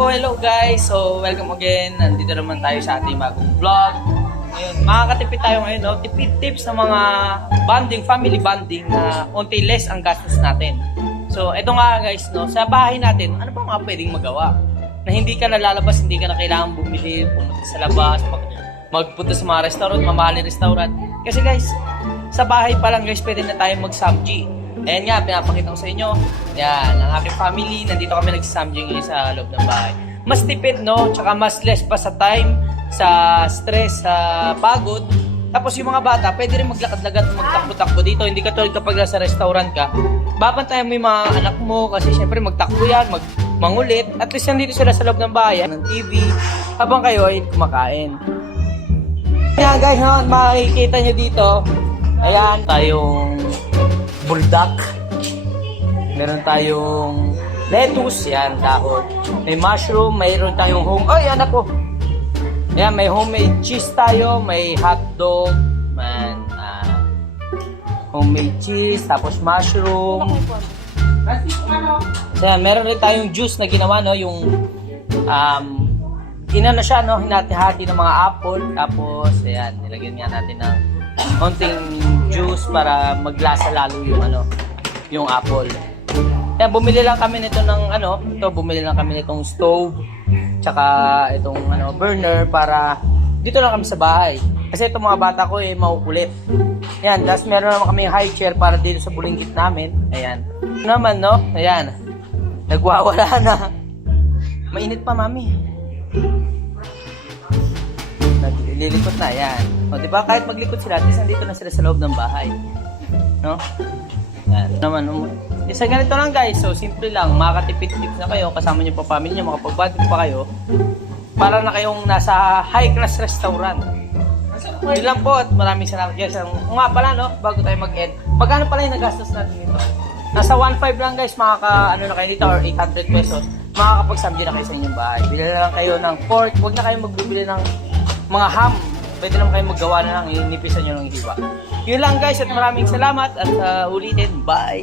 po, hello guys. So, welcome again. Nandito naman tayo sa ating bagong vlog. Ngayon, makakatipid tayo ngayon, no? Tipid tips sa mga bonding, family bonding na unti less ang gastos natin. So, eto nga guys, no? Sa bahay natin, ano pa mga pwedeng magawa? Na hindi ka nalalabas, hindi ka na kailangan bumili, pumunta sa labas, mag magpunta sa mga restaurant, mamahaling restaurant. Kasi guys, sa bahay pa lang guys, pwede na tayo mag-samji. Ayan nga, pinapakita ko sa inyo. Yan, ang aking family, nandito kami nag-samji ngayon sa loob ng bahay. Mas tipid, no? Tsaka mas less pa sa time, sa stress, sa pagod. Tapos yung mga bata, pwede rin maglakad-lakad, magtakbo-takbo dito. Hindi ka tulad kapag nasa restaurant ka. Babantayan mo yung mga anak mo kasi syempre magtakbo yan, mag mangulit. At least nandito sila sa loob ng bahay, ng TV, habang kayo ay kumakain. Ayan guys, no, makikita nyo dito, ayan, tayong buldak. Meron tayong lettuce, yan, dahon. May mushroom, mayroon tayong home, ay, anak ko. Ayan, may homemade cheese tayo, may hotdog, man, ah, homemade cheese, tapos mushroom. So, yan, meron rin tayong juice na ginawa, no, yung, um, inano siya, no, hinati-hati ng mga apple, tapos, ayan, nilagyan nga natin ng konting juice para maglasa lalo yung, ano, yung apple. Kaya bumili lang kami nito ng, ano, ito, bumili lang kami nitong stove, tsaka itong, ano, burner para dito lang kami sa bahay. Kasi itong mga bata ko, eh, maukulit. Ayan, tapos meron naman kami high chair para dito sa bulinggit namin. Ayan. Naman, no? Ayan. Nagwawala na. Mainit pa, mami. Naglilikot na, yan. O, di ba? Kahit maglikot sila, at least nandito na sila sa loob ng bahay. No? Yan. Naman, um, sa ganito lang guys, so simple lang, makakatipid-tip na kayo, kasama niyo pa family niyo, makapag-budget pa kayo, para na kayong nasa high-class restaurant. Yun lang po at maraming salamat guys. Kung nga pala no, bago tayo mag-end, magkano pala yung nagastos natin dito? Nasa 1.5 lang guys, makaka, ano na kayo dito, or 800 pesos, makakapag-samdi na kayo sa inyong bahay. Bili na lang kayo ng pork, huwag na kayo magbibili ng mga ham. Pwede naman kayo maggawa na lang, inipisan nyo ng hiwa. Yun lang guys, at maraming salamat at uh, ulitin. Bye!